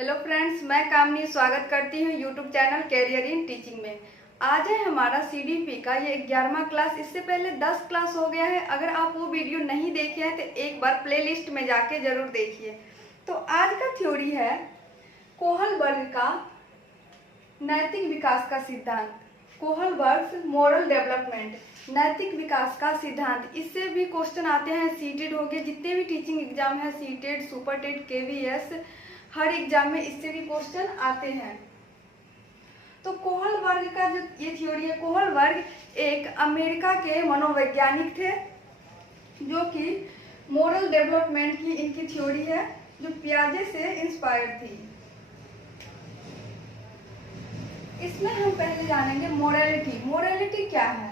Hello friends, मैं कामनी स्वागत करती हूँ YouTube channel career in teaching में। आज है हमारा सीडीपी का ये 11वां क्लास। इससे पहले 10 क्लास हो गया है। अगर आप वो वीडियो नहीं देखे हैं तो एक बार प्लेलिस्ट में जाके जरूर देखिए। तो आज का थ्योरी है कोहलबर्ग का नैतिक विकास का सिद्धांत। कोहलबर्ग मोरल डेवलपमेंट, नैतिक विकास का सिद्धांत। इससे भी क्वेश्चन आते हैं। सीटेड हो गए, जितने भी टीचिंग एग्जाम है, सीटेड, सुपर टेट, केवीएस, हर एग्जाम में इससे भी क्वेश्चन आते हैं। तो कोहलबर्ग का जो ये थ्योरी है, कोहलबर्ग एक अमेरिका के मनोवैज्ञानिक थे जो कि मोरल डेवलपमेंट की इनकी थ्योरी है, जो पियाजे से इंस्पायर्ड थी। इसमें हम पहले जानेंगे मोरालिटी। मोरालिटी क्या है?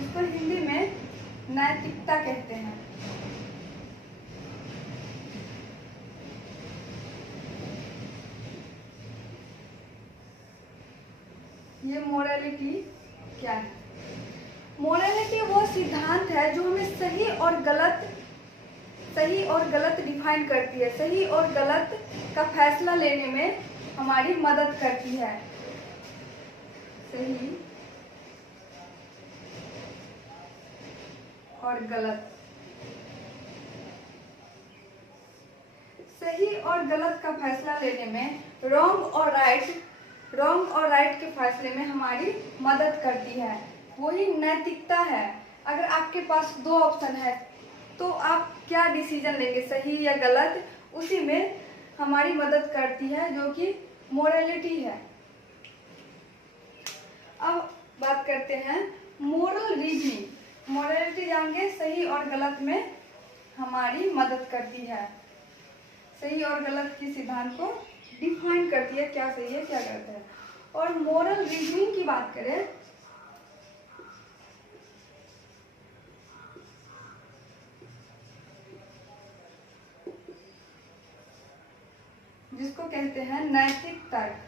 इसको हिंदी में नैतिकता कहते हैं। ये मोरालिटी क्या है? मोरालिटी वो सिद्धांत है जो हमें सही और गलत डिफाइन करती है। सही और गलत का फैसला लेने में हमारी मदद करती है। सही और गलत, सही और गलत का फैसला लेने में, रॉन्ग और राइट के फैसले में हमारी मदद करती है। वही नैतिकता है। अगर आपके पास दो ऑप्शन है तो आप क्या डिसीजन लेंगे, सही या गलत, उसी में हमारी मदद करती है, जो कि मोरालिटी है। अब बात करते हैं मोरल रीजनिंग। मोरालिटी जानेंगे, सही और गलत में हमारी मदद करती है। सही और गलत की सिद्धांत को डिफाइन करती है, क्या सही है क्या गलत है। और मोरल रीजनिंग की बात करें, जिसको कहते हैं नैतिक तर्क।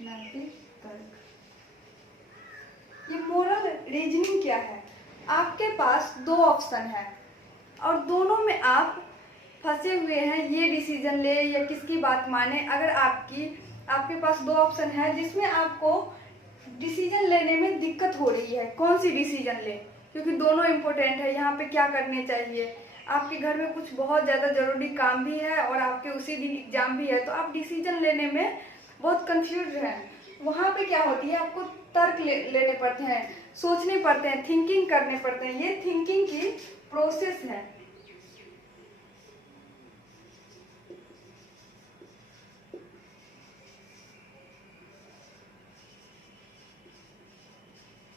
नैतिक तर्क, ये मोरल रीजनिंग क्या है? आपके पास दो ऑप्शन है और दोनों में आप फंसे हुए हैं, ये डिसीजन ले या किसकी बात माने। अगर आपके पास दो ऑप्शन है जिसमें आपको डिसीजन लेने में दिक्कत हो रही है, कौन सी डिसीजन ले, क्योंकि दोनों इम्पोर्टेंट है। यहाँ पे क्या करने चाहिए, आपके घर में कुछ बहुत ज़्यादा ज़रूरी काम भी है और आपके उसी दिन एग्जाम भी है, तो आप डिसीजन लेने में बहुत कंफ्यूज हैं। वहाँ पे क्या होती है, आपको तर्क लेने पड़ते हैं, सोचने पड़ते हैं, थिंकिंग करने पड़ते हैं। ये थिंकिंग की प्रोसेस है।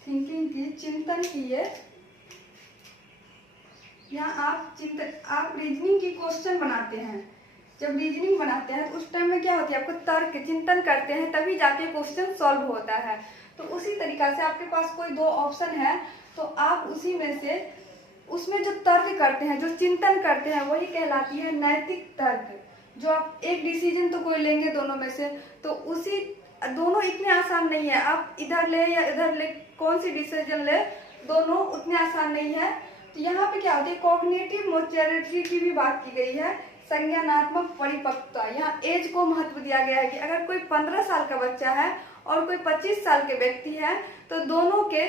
थिंकिंग की, चिंतन की है। यहाँ आप रीजनिंग की क्वेश्चन बनाते हैं। जब रीजनिंग बनाते हैं तो उस टाइम में क्या होती है, आपको तर्क चिंतन करते हैं, तभी जाके क्वेश्चन सॉल्व होता है। तो उसी तरीका से आपके पास कोई दो ऑप्शन है तो आप उसी में से, उसमें जो तर्क करते हैं, जो चिंतन करते हैं, वही कहलाती है नैतिक तर्क। जो आप एक डिसीजन तो कोई लेंगे दोनों में से, तो उसी दोनों इतने आसान नहीं है, आप इधर ले या इधर ले, कौन सी डिसीजन ले, दोनों उतने आसान नहीं है। तो यहाँ पे क्या होती है, कॉग्निटिव मैच्योरिटी की भी बात की गई है, संज्ञानात्मक परिपक्वता। यहाँ एज को महत्व दिया गया है कि अगर कोई 15 साल का बच्चा है और कोई 25 साल के व्यक्ति है तो दोनों के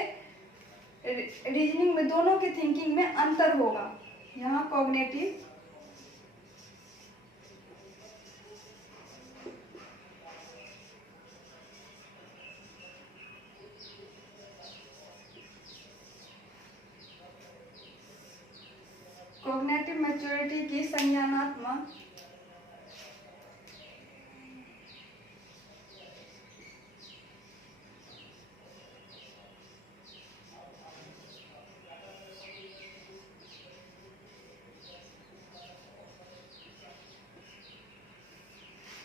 रीजनिंग में, दोनों के थिंकिंग में अंतर होगा। यहाँ कॉग्निटिव कॉग्निटिव मैच्योरिटी की संज्ञानात्मक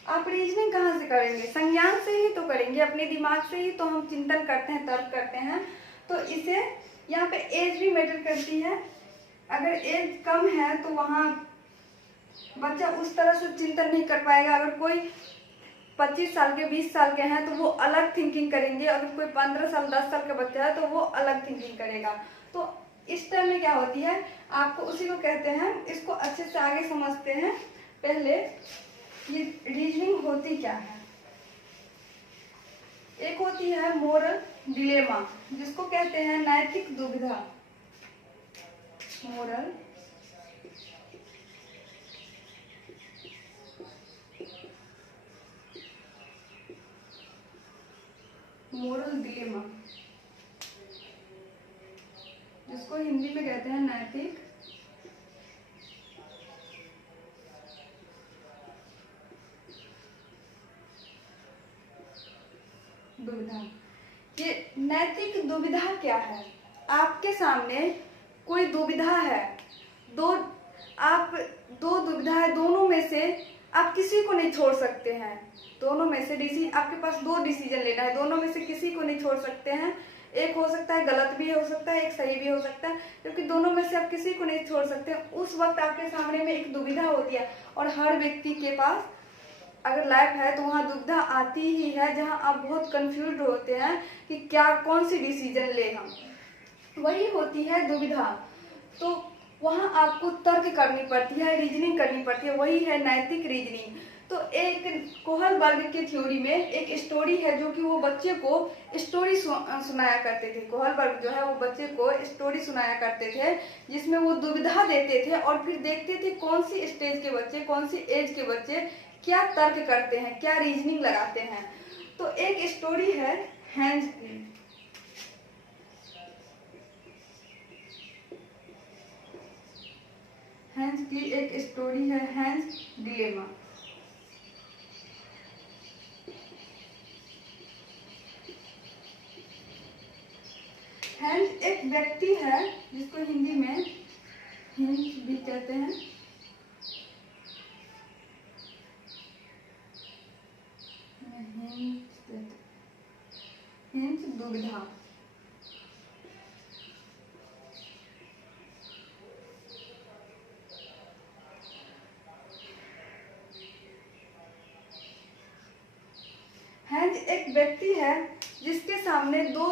आप रीजनिंग कहाँ से करेंगे, संज्ञान से ही तो करेंगे, अपने दिमाग से ही तो हम चिंतन करते हैं, तर्क करते हैं। तो इसे यहाँ पे एज भी मैटर करती है। अगर एज कम है तो वहाँ बच्चा उस तरह से चिंतन नहीं कर पाएगा। अगर कोई 25 साल के 20 साल के हैं तो वो अलग थिंकिंग करेंगे, अगर कोई 15 साल 10 साल का बच्चा है तो वो अलग थिंकिंग करेगा। तो इस टाइम में क्या होती है, आपको उसी को कहते हैं, इसको अच्छे से आगे समझते हैं। पहले ये रीजनिंग होती क्या है। एक होती है मोरल डिलेमा, जिसको कहते हैं नैतिक दुविधा। मोरल डिलेमा, जिसको हिंदी में कहते हैं नैतिक दुविधा। ये नैतिक दुविधा क्या है, आपके सामने कोई दुविधा है, आप दो दुविधा है, दोनों में से आप किसी को नहीं छोड़ सकते हैं। दोनों में से आपके पास 2 डिसीजन लेना है, दोनों में से किसी को नहीं छोड़ सकते हैं। एक हो सकता है गलत भी हो सकता है, एक सही भी हो सकता है, क्योंकि दोनों में से आप किसी को नहीं छोड़ सकते। उस वक्त आपके सामने में एक दुविधा होती है, और हर व्यक्ति के पास अगर लाइफ है तो वहाँ दुविधा आती ही है, जहाँ आप बहुत कंफ्यूज होते हैं कि क्या कौन सी डिसीजन ले हम, वही होती है दुविधा। तो वहाँ आपको तर्क करनी पड़ती है, रीजनिंग करनी पड़ती है, वही है नैतिक रीजनिंग। तो एक कोहलबर्ग के थ्योरी में एक स्टोरी है, जो कि वो बच्चे को स्टोरी सुनाया करते थे। कोहलबर्ग जो है वो बच्चे को स्टोरी सुनाया करते थे, जिसमें वो दुविधा देते थे और फिर देखते थे कौन सी स्टेज के बच्चे, कौन सी एज के बच्चे क्या तर्क करते हैं, क्या रीजनिंग लगाते हैं। तो एक स्टोरी है हैंस की। हैंस की एक स्टोरी है, हैंस डिलेमा। हैंस एक व्यक्ति है, जिसको हिंदी में हिंस भी कहते हैं। हिंस दुविधा। हैंस एक व्यक्ति है जिसके सामने 2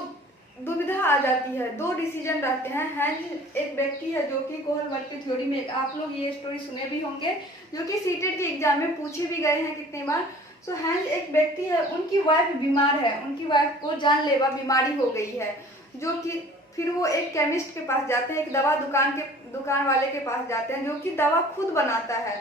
दुविधा आ जाती है, 2 डिसीजन रहते हैं। हैंस एक व्यक्ति है जो कि कोहलबर्ग की थ्योरी में, आप लोग ये स्टोरी सुने भी होंगे, जो कि सीटेट के एग्जाम में पूछे भी गए हैं कितनी बार। सो हैंस एक व्यक्ति है, उनकी वाइफ बीमार है, उनकी वाइफ को जानलेवा बीमारी हो गई है, जो कि फिर वो एक केमिस्ट के पास जाते हैं, एक दवा दुकान वाले के पास जाते हैं, जो कि दवा खुद बनाता है।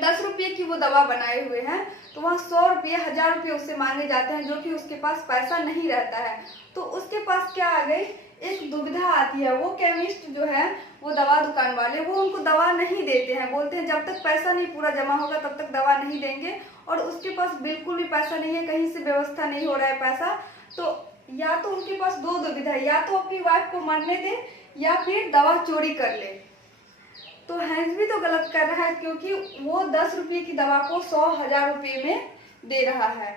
10 रुपये की वो दवा बनाए हुए हैं, तो वहाँ 100 रुपये 1000 रुपये उससे मांगे जाते हैं, जो कि उसके पास पैसा नहीं रहता है। तो उसके पास क्या आ गई, एक दुविधा आती है। वो केमिस्ट जो है, वो दवा दुकान वाले, वो उनको दवा नहीं देते हैं, बोलते हैं जब तक पैसा नहीं पूरा जमा होगा तब तक दवा नहीं देंगे। और उसके पास बिल्कुल भी पैसा नहीं है, कहीं से व्यवस्था नहीं हो रहा है पैसा। तो या तो उनके पास 2 दुविधा है, या तो अपनी वाइफ को मरने दे या फिर दवा चोरी कर ले। तो हैंस भी तो गलत कर रहा है, क्योंकि वो 10 रुपये की दवा को 100,000 रुपये में दे रहा है।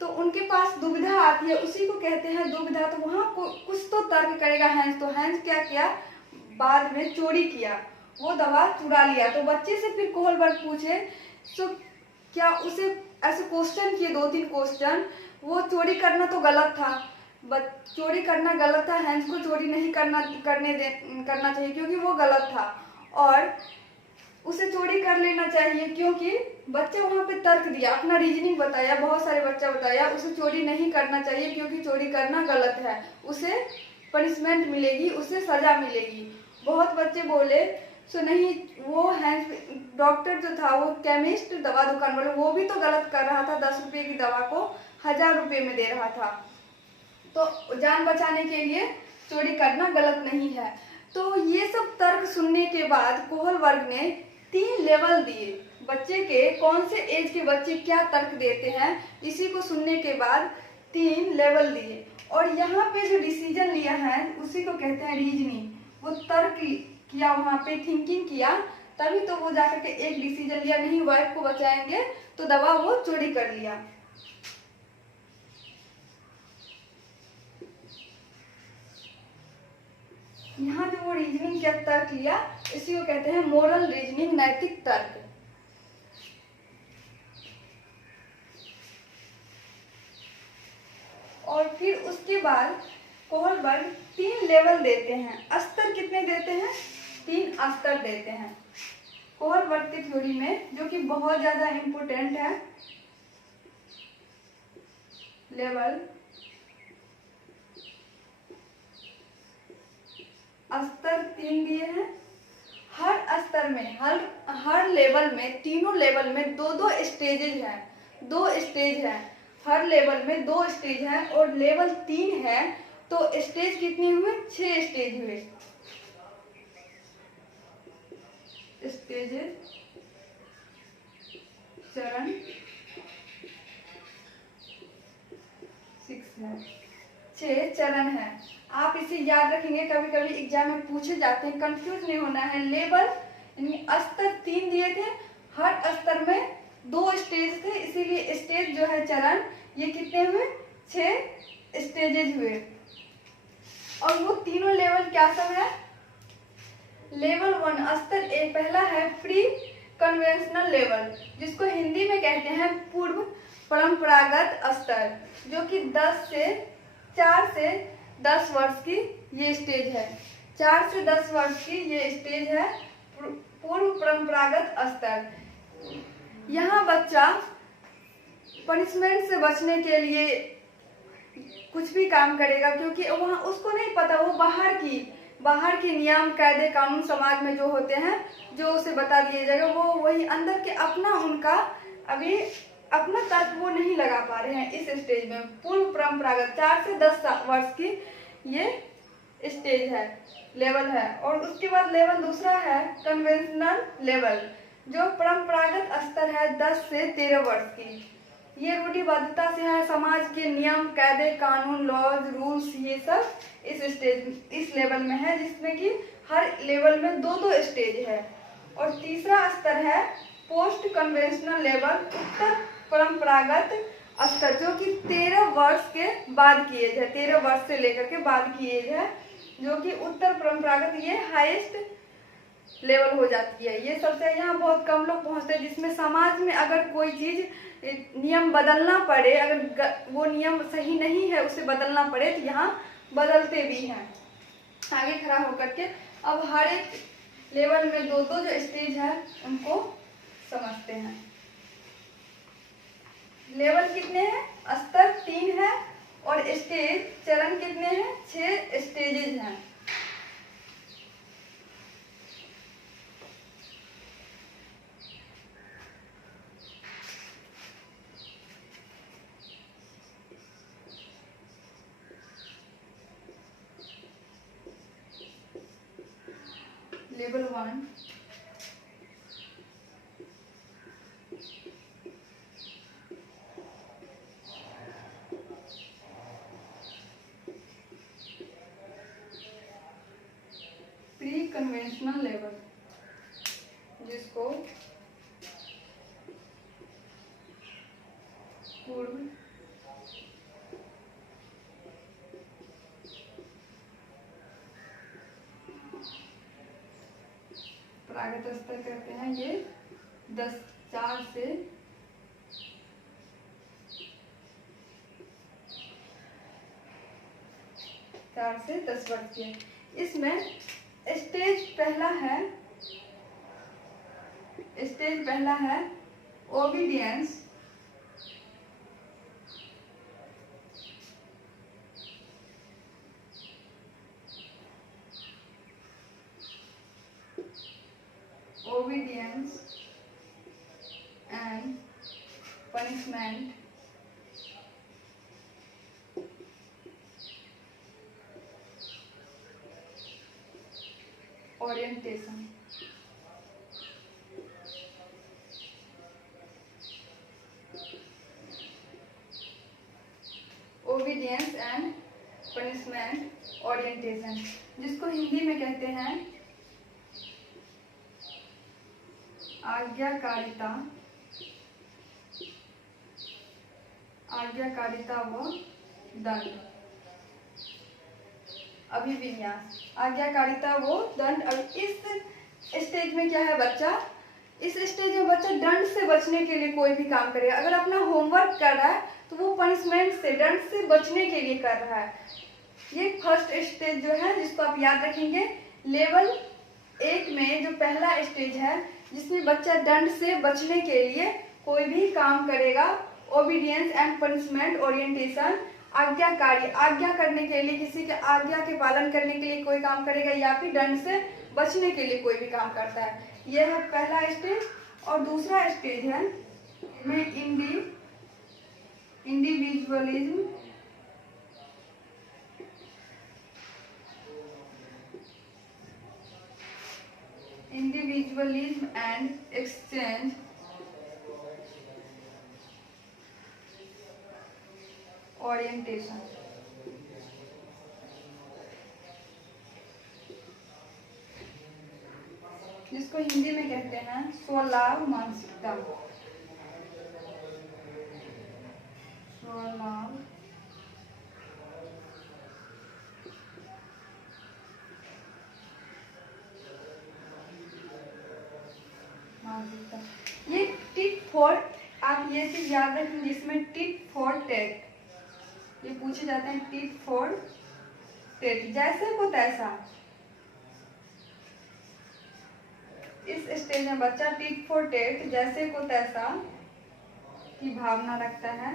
तो उनके पास दुविधा आती है, उसी को कहते हैं दुविधा। तो वहाँ कुछ तो तर्क करेगा हैंस। तो हैंस क्या किया, बाद में चोरी किया, वो दवा चुरा लिया। तो बच्चे से फिर कोहलबर्ग पूछे, तो क्या उसे ऐसे क्वेश्चन किए, 2-3 क्वेश्चन। वो चोरी करना तो गलत था, चोरी करना गलत था, हैंस को चोरी नहीं करना चाहिए, क्योंकि वो गलत था। और उसे चोरी कर लेना चाहिए, क्योंकि बच्चे वहाँ पे तर्क दिया, अपना रीजनिंग बताया, बहुत सारे बच्चा बताया, उसे चोरी नहीं करना चाहिए क्योंकि चोरी करना गलत है, उसे पनिशमेंट मिलेगी, उसे सजा मिलेगी। बहुत बच्चे बोले सो नहीं, वो हैंस डॉक्टर जो था, वो केमिस्ट दवा दुकान वाले, वो भी तो गलत कर रहा था, 10 रुपये की दवा को 1000 रुपये में दे रहा था। तो जान बचाने के लिए चोरी करना गलत नहीं है। तो ये सब तर्क सुनने के बाद कोहलबर्ग ने 3 लेवल दिए, बच्चे के कौन से एज के बच्चे क्या तर्क देते हैं, इसी को सुनने के बाद 3 लेवल दिए। और यहाँ पे जो डिसीजन लिया है उसी को कहते हैं रीजनिंग। वो तर्क किया, वहाँ पे थिंकिंग किया, तभी तो वो जाकर के एक डिसीजन लिया, नहीं वाइफ को बचाएंगे तो दवा वो चोरी कर लिया। यहाँ जो वो रीजनिंग क्या तर्क लिया, इसी को कहते हैं मोरल रीजनिंग, नैतिक तर्क। और फिर उसके बाद कोहलबर्ग 3 लेवल देते हैं। स्तर कितने देते हैं? 3 स्तर देते हैं कोहलबर्ग की थ्योरी में, जो कि बहुत ज़्यादा इम्पोर्टेंट है। लेवल, स्तर 3 दिए हैं। हर स्तर में, हर लेवल में, तीनों लेवल में 2-2 स्टेजेज हैं, 2 स्टेज हैं। हर लेवल में 2 स्टेज हैं और लेवल 3 है तो स्टेज कितने हुए? 6 स्टेज हुए। स्टेजेज, चरण 6 है, 6 चरण है। आप इसे याद रखेंगे, कभी कभी एग्जाम में पूछे जाते हैं, कंफ्यूज नहीं होना है। लेवल यानी स्तर 3 दिए थे, हर स्तर में 2 स्टेज थे, इसीलिए स्टेज जो है चरण, ये कितने हुए? 6 स्टेजेज हुए। और वो तीनों लेवल क्या सब है? लेवल 1 स्तर ए पहला है प्री कन्वेंशनल लेवल, जिसको हिंदी में कहते हैं पूर्व परंपरागत स्तर, जो कि 4 से 10 वर्ष की ये स्टेज है। 4 से 10 वर्ष की ये स्टेज है पूर्व परंपरागत स्तर। यहाँ बच्चा पनिशमेंट से बचने के लिए कुछ भी काम करेगा, क्योंकि वहाँ उसको नहीं पता, वो बाहर की नियम कायदे कानून समाज में जो होते हैं, जो उसे बता दिया जाएगा, वो वही अंदर के उनका अभी अपना तर्क वो नहीं लगा पा रहे हैं इस स्टेज में। पूर्व परंपरागत 4 से 10 वर्ष की ये स्टेज है, लेवल है। और उसके बाद लेवल दूसरा है कन्वेंशनल लेवल, जो परंपरागत स्तर है 10 से 13 वर्ष की। ये रूढ़िबद्धता से है, समाज के नियम कायदे कानून लॉज रूल्स ये सब इस लेवल में है, जिसमें कि हर लेवल में 2-2 स्टेज है। और तीसरा स्तर है पोस्ट कन्वेंशनल लेवल, उत्तर परंपरागत स्तर, जो कि 13 वर्ष के बाद की एज है, 13 वर्ष से लेकर के बाद की एज है, जो कि उत्तर परंपरागत ये हाईएस्ट लेवल हो जाती है। ये सबसे यहाँ बहुत कम लोग पहुँचते हैं, जिसमें समाज में अगर कोई चीज नियम बदलना पड़े, अगर वो नियम सही नहीं है उसे बदलना पड़े, तो यहाँ बदलते भी हैं आगे खड़ा होकर के। अब हर एक लेवल में 2-2 जो स्टेज है उनको समझते हैं। लेवल कितने हैं? स्तर 3 है और स्टेज चरण कितने हैं? 6 स्टेजेज हैं। लेवल 1 प्री कन्वेंशनल लेवल, जिसको पूर्व प्रागत स्तर कहते हैं। ये 4 से 10 वर्ष के। इसमें स्टेज पहला है obedience, and punishment, orientation। Obedience and punishment orientation, जिसको हिंदी में कहते हैं आज्ञाकारिता व दंड। अभिविन्यास, आज्ञाकारिता वो दंड। अब इस स्टेज में क्या है बच्चा? इस स्टेज में बच्चा दंड से बचने के लिए कोई भी काम करेगा। अगर अपना होमवर्क कर रहा है तो वो पनिशमेंट से, दंड से बचने के लिए कर रहा है। ये फर्स्ट स्टेज जो है जिसको आप याद रखेंगे, लेवल 1 में जो पहला स्टेज है जिसमें बच्चा दंड से बचने के लिए कोई भी काम करेगा, ओबीडियंस एंड पनिशमेंट ओरिएंटेशन, आज्ञाकारी, आज्ञा करने के लिए, किसी के आज्ञा के पालन करने के लिए कोई काम करेगा या फिर दंड से बचने के लिए कोई भी काम करता है। यह है पहला स्टेज। और दूसरा स्टेज है में इंडिविजुअलिज्म एंड एक्सचेंज ओरिएंटेशन। जिसको हिंदी में कहते हैं स्वलाभ मानसिकता। स्वलाभ मानसिकता। ये टिट फॉर, आप ये चीज याद रखें जिसमें टिट फॉर टेट, ये पूछे जाते हैं टिट फॉर टेट, जैसे को तैसा। इस स्टेज में बच्चा टिट फॉर टेट, जैसे को तैसा की भावना रखता है।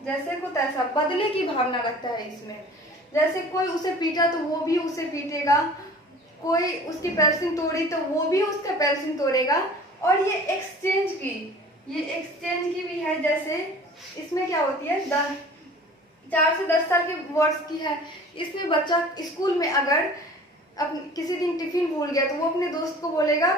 जैसे को तैसा बदले की भावना रखता है इसमें। जैसे कोई उसे पीटा तो वो भी उसे पीटेगा, कोई उसकी पेंसिल तोड़ी तो वो भी उसका पेंसिल तोड़ेगा। और ये एक्सचेंज की भी है। जैसे इसमें क्या होती है, 4 से 10 साल के वर्ष की है। इसमें बच्चा स्कूल में अगर किसी दिन टिफिन भूल गया तो वो अपने दोस्त को बोलेगा,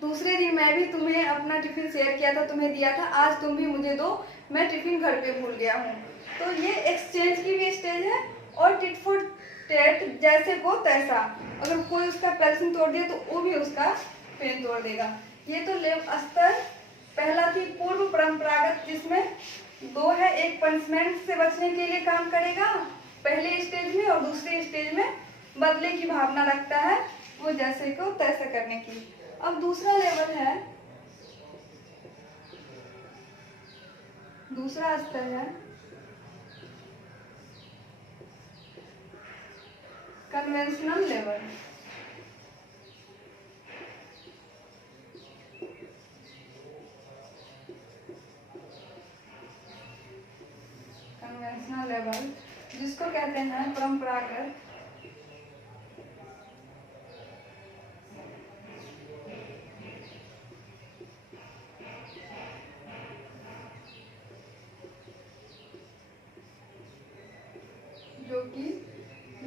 दूसरे दिन मैं भी तुम्हें अपना टिफिन शेयर किया था, तुम्हें दिया था, आज तुम भी मुझे दो, मैं टिफिन घर पे भूल गया हूँ। तो ये एक्सचेंज की भी स्टेज है। और टिट फॉर टेट, जैसे को तैसा, अगर कोई उसका पेंसिल तोड़ दिया तो वो भी उसका पेन तोड़ देगा। ये तो स्तर पहला थी पूर्व परंपरागत, जिसमें 2 है। एक पनिशमेंट से बचने के लिए काम करेगा पहले स्टेज में, और दूसरे स्टेज में बदले की भावना रखता है, वो जैसे को तैसा करने की। अब दूसरा लेवल है, दूसरा स्तर है कन्वेंशनल लेवल। कन्वेंशनल लेवल जिसको कहते हैं परंपरागत जो कि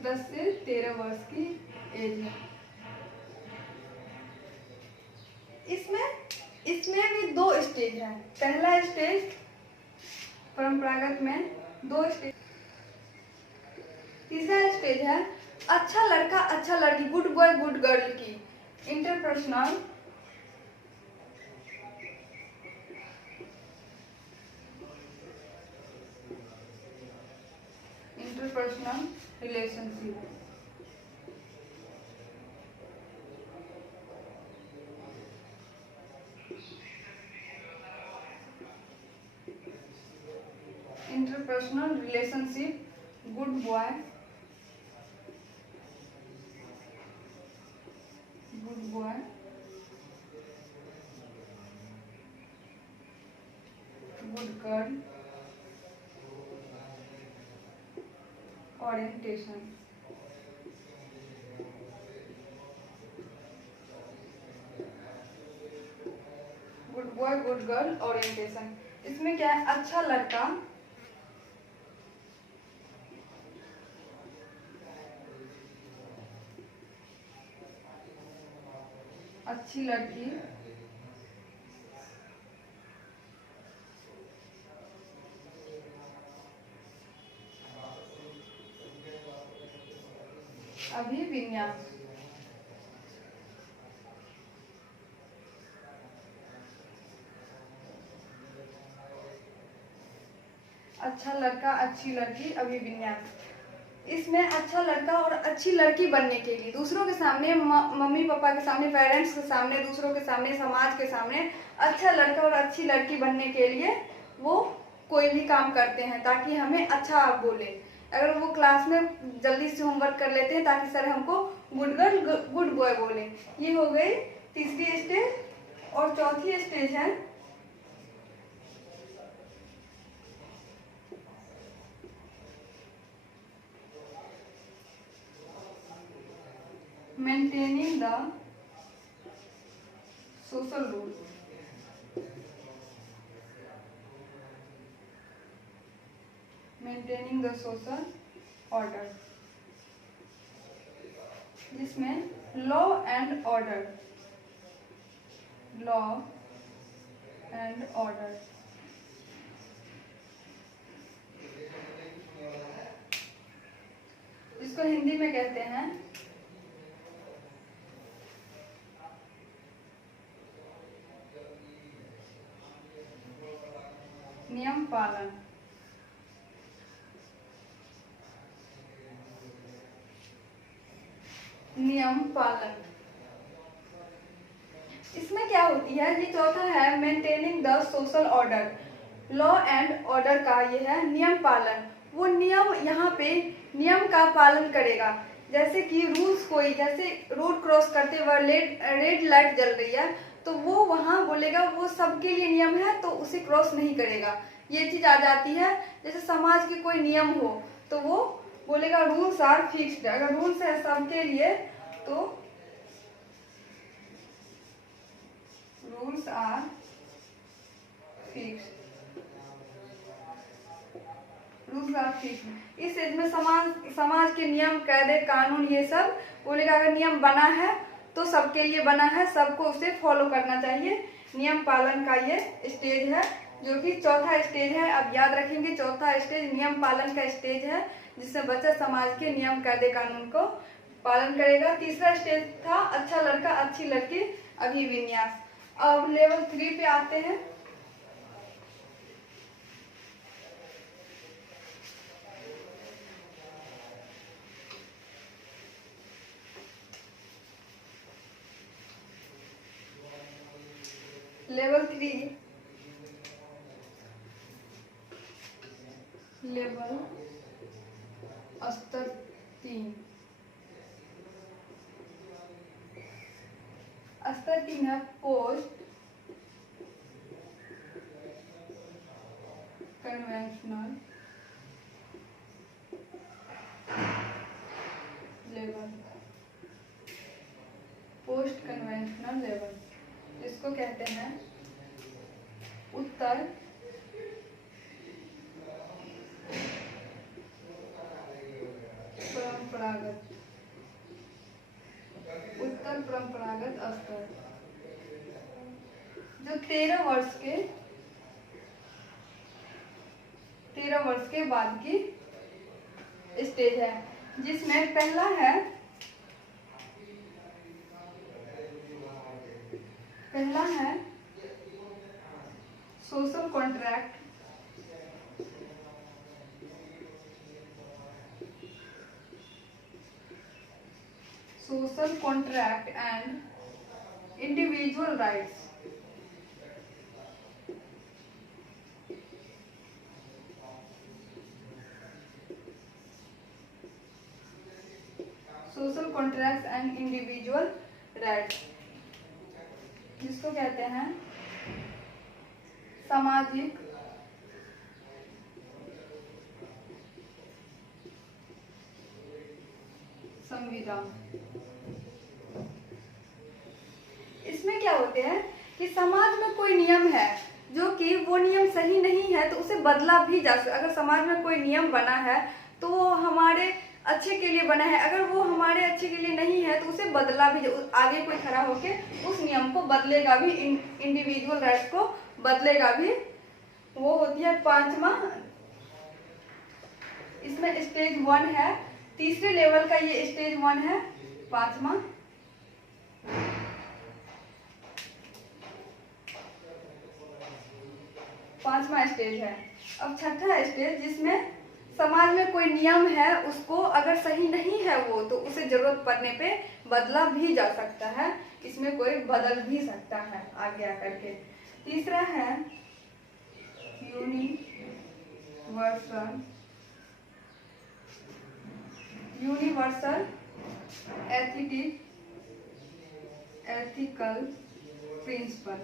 10 से 13 वर्ष की एज है। इसमें भी 2 स्टेज है। पहला स्टेज परंपरागत में 2 स्टेज। तीसरा स्टेज है अच्छा लड़का अच्छा लड़की, गुड बॉय गुड गर्ल की interpersonal relationship. Interpersonal relationship, good boy good girl orientation. Good boy good girl orientation. इसमें क्या है, अच्छा लड़का अच्छी लड़की अभिविन्यास। अच्छा लड़का अच्छी लड़की अभिविन्यास। इसमें अच्छा लड़का और अच्छी लड़की बनने के लिए दूसरों के सामने, मम्मी पापा के सामने, पेरेंट्स के सामने, दूसरों के सामने, समाज के सामने अच्छा लड़का और अच्छी लड़की बनने के लिए वो कोई भी काम करते हैं ताकि हमें अच्छा आप बोले। अगर वो क्लास में जल्दी से होमवर्क कर लेते हैं ताकि सर हमको गुड गर्ल गुड बॉय बोले। ये हो गई तीसरी स्टेज। और चौथी स्टेज है maintaining the social rule. Maintaining the social order, जिसमें law and order, law and order, जिसको हिंदी में कहते हैं नियम पालन। नियम पालन इसमें क्या होती है, ये चौथा है maintaining the social order. Law and order का ये है नियम पालन। वो नियम यहाँ पे नियम का पालन करेगा, जैसे कि रूल्स, कोई जैसे रोड क्रॉस करते वक्त रेड लाइट जल रही है तो वो वहाँ बोलेगा वो सबके लिए नियम है तो उसे क्रॉस नहीं करेगा। ये चीज आ जाती है। जैसे समाज के कोई नियम हो तो वो बोलेगा रूल्स आर फिक्स्ड। अगर रूल्स है सबके लिए तो rules are fixed. Rules are fixed. इस एज में समाज के नियम, कायदे, कानून, ये सब बोलेगा अगर नियम बना है तो सबके लिए बना है, सबको उसे फॉलो करना चाहिए। नियम पालन का ये स्टेज है जो कि चौथा स्टेज है। अब याद रखेंगे चौथा स्टेज नियम पालन का स्टेज है, जिसमें बच्चा समाज के नियम, कायदे, कानून को पालन करेगा। तीसरा स्टेज था अच्छा लड़का अच्छी लड़की अभिविन्यास। अब लेवल 3 पे आते हैं। लेवल 3 लेवल स्तर 3। स्तर 3 है post conventional level. Post conventional level इसको कहते हैं उत्तर परंपरागत स्तर। जो 13 वर्ष के बाद की स्टेज है, जिसमें पहला है social contract. Social contract and individual rights. Social contract and individual rights, जिसको कहते हैं सामाजिक संविदा। इसमें क्या होते हैं कि समाज में कोई नियम है जो कि वो नियम सही नहीं है तो उसे बदला भी जा सकता। अगर समाज में कोई नियम बना है तो वो हमारे अच्छे के लिए बना है, अगर वो हमारे अच्छे के लिए नहीं है तो उसे बदला भी, आगे कोई खड़ा होके उस नियम को बदलेगा भी, इंडिविजुअल राइट्स को बदलेगा भी। वो होती है 5वां। इसमें स्टेज 1 है, तीसरे लेवल का ये स्टेज 1 है, 5वां। स्टेज है। अब छठा स्टेज जिसमें समाज में कोई नियम है, उसको अगर सही नहीं है वो, तो उसे जरूरत पड़ने पे बदला भी जा सकता है, इसमें कोई बदल भी सकता है आगे आकर के। तीसरा है यूनिवर्सल एथिकल प्रिंसिपल।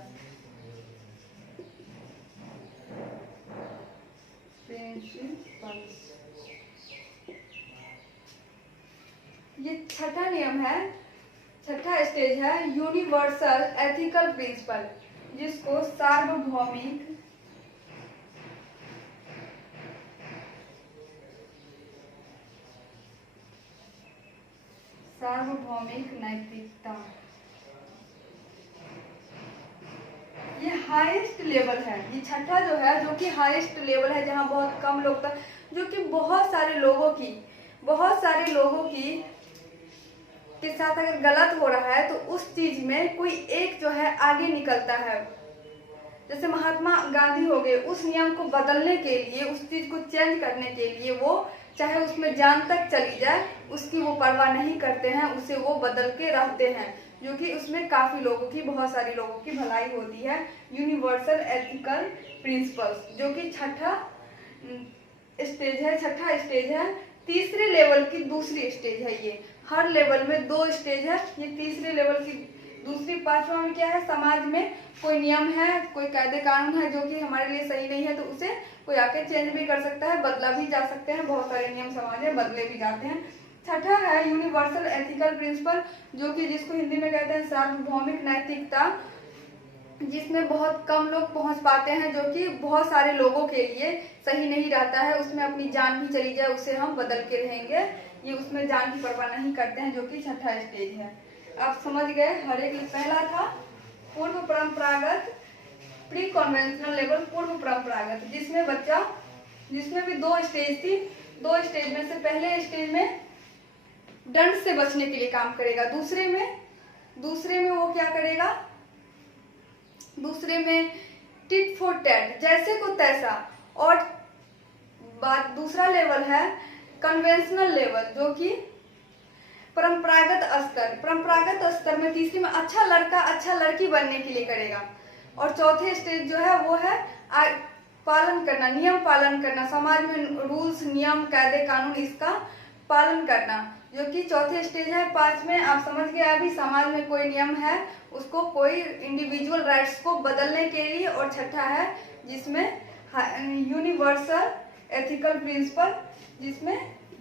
ये छठा नियम है, छठा स्टेज है यूनिवर्सल एथिकल प्रिंसिपल, जिसको सार्वभौमिक नैतिकता, ये हाईएस्ट लेवल है। ये छठा जो है, जो कि हाईएस्ट लेवल है, जहाँ बहुत कम लोग तक, जो कि बहुत सारे लोगों की के साथ अगर गलत हो रहा है तो उस चीज में कोई एक जो है आगे निकलता है। जैसे महात्मा गांधी हो गए, उस नियम को बदलने के लिए, उस चीज को चेंज करने के लिए, वो चाहे उसमें जान तक चली जाए, उसकी वो परवाह नहीं करते हैं, उसे वो बदल के रहते हैं, जो कि उसमें काफी लोगों की, बहुत सारी लोगों की भलाई होती है। यूनिवर्सल एथिकल प्रिंसिपल्स, जो कि छठा स्टेज है। तीसरे लेवल की दूसरी स्टेज है ये। हर लेवल में 2 स्टेज है, ये तीसरे लेवल की दूसरी। पांचवा में क्या है, समाज में कोई नियम है, कोई कायदे कानून है जो कि हमारे लिए सही नहीं है, तो उसे कोई आके चेंज भी कर सकता है, बदला भी जा सकते हैं। बहुत सारे नियम समाज में बदले भी जाते हैं। छठा है यूनिवर्सल एथिकल प्रिंसिपल, जो कि जिसको हिंदी में कहते हैं सार्वभौमिक नैतिकता, जिसमें बहुत कम लोग पहुंच पाते हैं, जो कि बहुत सारे लोगों के लिए सही नहीं रहता है। उसमें अपनी जान भी चली जाए, उसे हम बदल के रहेंगे, ये उसमें जान की परवाह नहीं करते हैं, जो कि छठा स्टेज है। आप समझ गए। हर एक पहला था पूर्व परंपरागत, प्री कन्वेंशनल लेवल, पूर्व परंपरागत, जिसमें भी 2 स्टेज थी। 2 स्टेज में से पहले स्टेज में दंड से बचने के लिए काम करेगा, दूसरे में वो क्या करेगा, दूसरे में टिट फॉर टैट, जैसे को तैसा। और दूसरा लेवल है कन्वेंशनल लेवल, जो कि परंपरागत स्तर में तीसरे में अच्छा लड़का अच्छा लड़की बनने के लिए करेगा। और चौथे स्टेज जो है वो है पालन करना, नियम पालन करना, समाज में रूल्स, नियम, कायदे कानून, इसका पालन करना, जो कि चौथे स्टेज है। 5 में आप समझ गए अभी, समाज में कोई नियम है, उसको कोई इंडिविजुअल राइट्स को बदलने के लिए। और छठा है जिसमें यूनिवर्सल एथिकल प्रिंसिपल, जिसमें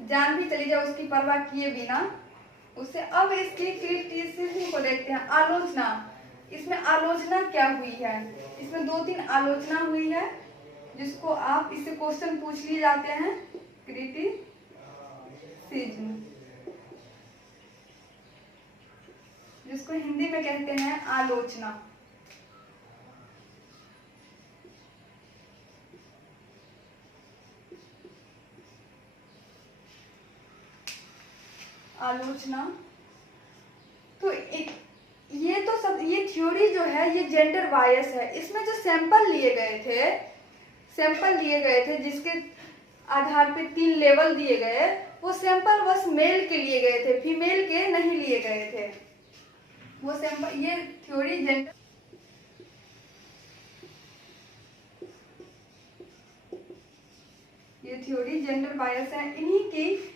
जान भी चली जाए उसकी परवाह किए बिना उसे। अब इसकी क्रिटिसिज्म को देखते हैं, आलोचना। इसमें आलोचना क्या हुई है, इसमें 2-3 आलोचना हुई है, जिसको आप, इससे क्वेश्चन पूछ लिए जाते हैं। क्रिटिसिज्म, जिसको हिंदी में कहते हैं आलोचना। तो ये थ्योरी जो है, ये जेंडर बायस है। इसमें जो सैंपल लिए गए थे जिसके आधार पे 3 लेवल दिए गए, वो सैंपल बस मेल के लिए गए थे, फीमेल के नहीं लिए गए थे। वो सैंपल, ये थ्योरी जेंडर बायस है। इन्हीं की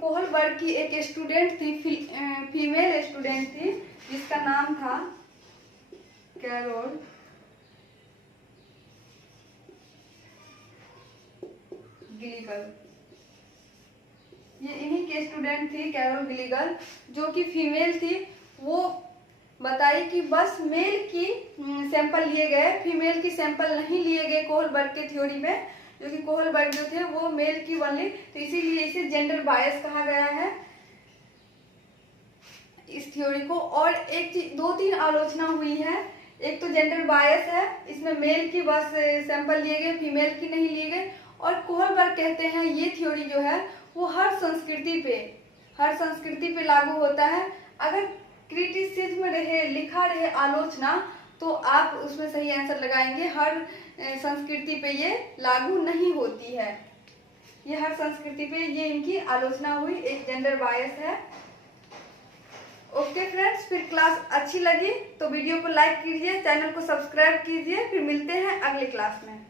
कोहलबर्ग की एक स्टूडेंट थी, फीमेल स्टूडेंट थी, जिसका नाम था कैरोल गिलिगन। ये इन्हीं की स्टूडेंट थी कैरोल गिलिगन, जो कि फीमेल थी। वो बताई कि बस मेल की सैंपल लिए गए, फीमेल की सैंपल नहीं लिए गए कोहलबर्ग के थ्योरी में, जो कि कोहलबर्ग जो थे वो मेल की बनली, तो इसीलिए इसे जेंडर बायस कहा गया है इस थ्योरी को। और एक चीज, 2-3 आलोचना हुई है। एक तो जेंडर बायस है, इसमें मेल की बस सैंपल लिए गए, फीमेल की नहीं लिए गए। और कोहलबर्ग कहते हैं ये थ्योरी जो है वो हर संस्कृति पे लागू होता है। अगर क्रिटिसिज्म रहे, लिखा रहे आलोचना, तो आप उसमें सही आंसर लगाएंगे। हर संस्कृति पे ये लागू नहीं होती है। ये हर संस्कृति पे ये इनकी आलोचना हुई, एक जेंडर बायस है। ओके फ्रेंड्स, फिर क्लास अच्छी लगी तो वीडियो को लाइक कीजिए, चैनल को सब्सक्राइब कीजिए, फिर मिलते हैं अगली क्लास में।